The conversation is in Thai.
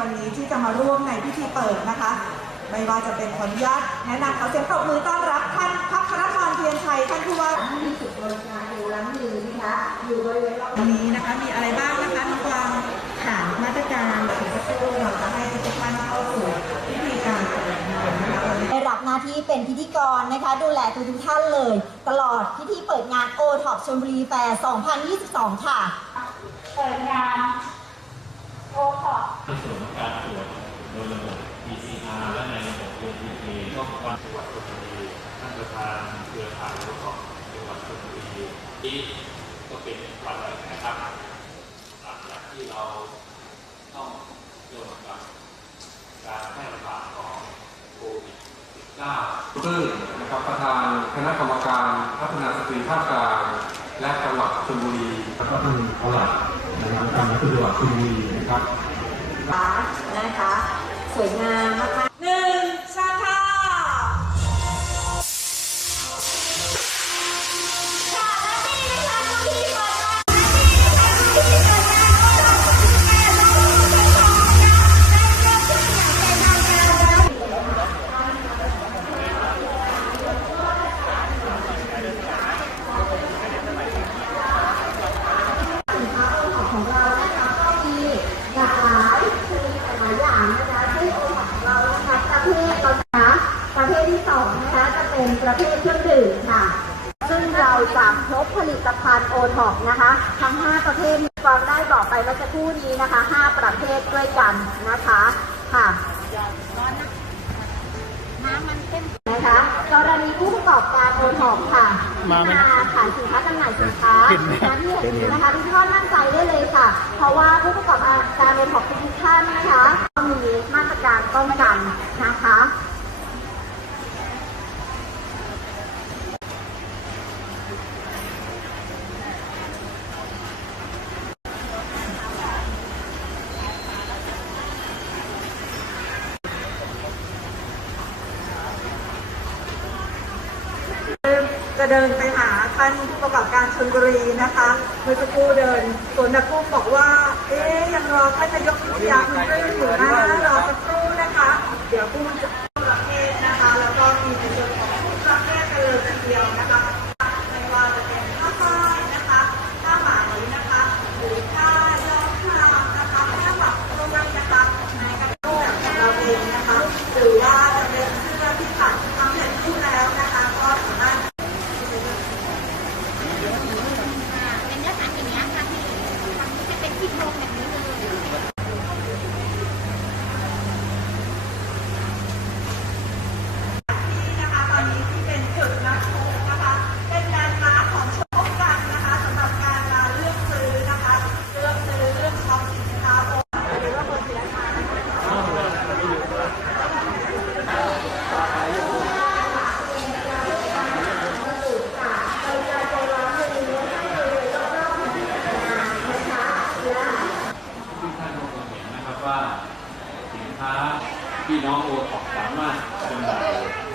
วันนี้ที่จะมาร่วมในพิธีเปิดนะคะ ไม่ว่าจะเป็นขออนุญาตแนะนำขอเสียงปรบมือต้อนรับท่านพัฒนพรเทียนชัยท่านผู้ว่าที่สุดบริการดูล้างมือนะคะอยู่บริเวณรอบวันนี้นะคะ มีอะไรบ้างนะคะน้องกวางค่ะมาตรการถึงจะสู้เราจะให้ทุกท่านเข้าสู่พิธีการเปิดงานนะคะวันนี้ได้รับหน้าที่เป็นพิธีกรนะคะ ดูแลทุกๆท่านเลย ตลอดพิธีเปิดงานโอท็อปชลบุรีแฟร์ 2022 ค่ะ เปิดงานโอท็อป ในส่วนของการตรวจโดยระบบ PCR และในระบบ ATK ก็วัน จังหวัดชลบุรีท่านประธานเครือข่ายรถของจังหวัดชลบุรีที่ก็เป็นวันแรกนะครับหลังจากที่เราต้องโยนกับการแพร่ระบาดของโควิด -19 ซึ่งนะครับประธานคณะกรรมการพัฒนาสตรีภาคกลางและจังหวัดชลบุรีแล้วก็ท่านประหลัดนะครับการจังหวัดชลบุรีนะครับนะคะสวยงามมาก เป็นประเภทเครื่องดื่มค่ะ ซึ่งเราจะพบผลิตภัณฑ์โอท็อปนะคะ ทั้ง 5 ประเภทที่ฟังได้บอกไปเมื่อสักครู่นี้นะคะ 5 ประเภทด้วยกันนะคะค่ะน้ำมันเข้มนะคะกรณีผู้ประกอบการโอท็อปค่ะมาขายสินค้าจำหน่ายสินค้านะที่เห็นอยู่นะคะทุกท่านมั่นใจได้เลยค่ะ เพราะว่าผู้ประกอบการโอท็อปทุกท่านนะคะก็มีมาตรการป้องกันนะคะ จะเดินไปหาท่านผู้ประกอบการชลบุรีนะคะเมื่อสักครู่เดินสวนนักกู้บอกว่า เอ๊ยยังรอท่านนายกวิทยาคุณรื่นอยู่นะ ว่าสินค้าพี่น้องโอท็อปสามารถจำหน่าย